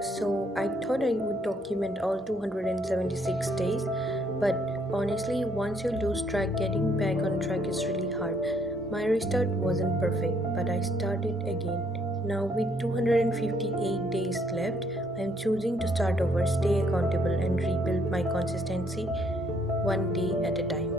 So I thought I would document all 276 days, but honestly, once you lose track, getting back on track is really hard. My restart wasn't perfect, but I started again. Now, with 258 days left, I'm choosing to start over, stay accountable, and rebuild my consistency one day at a time.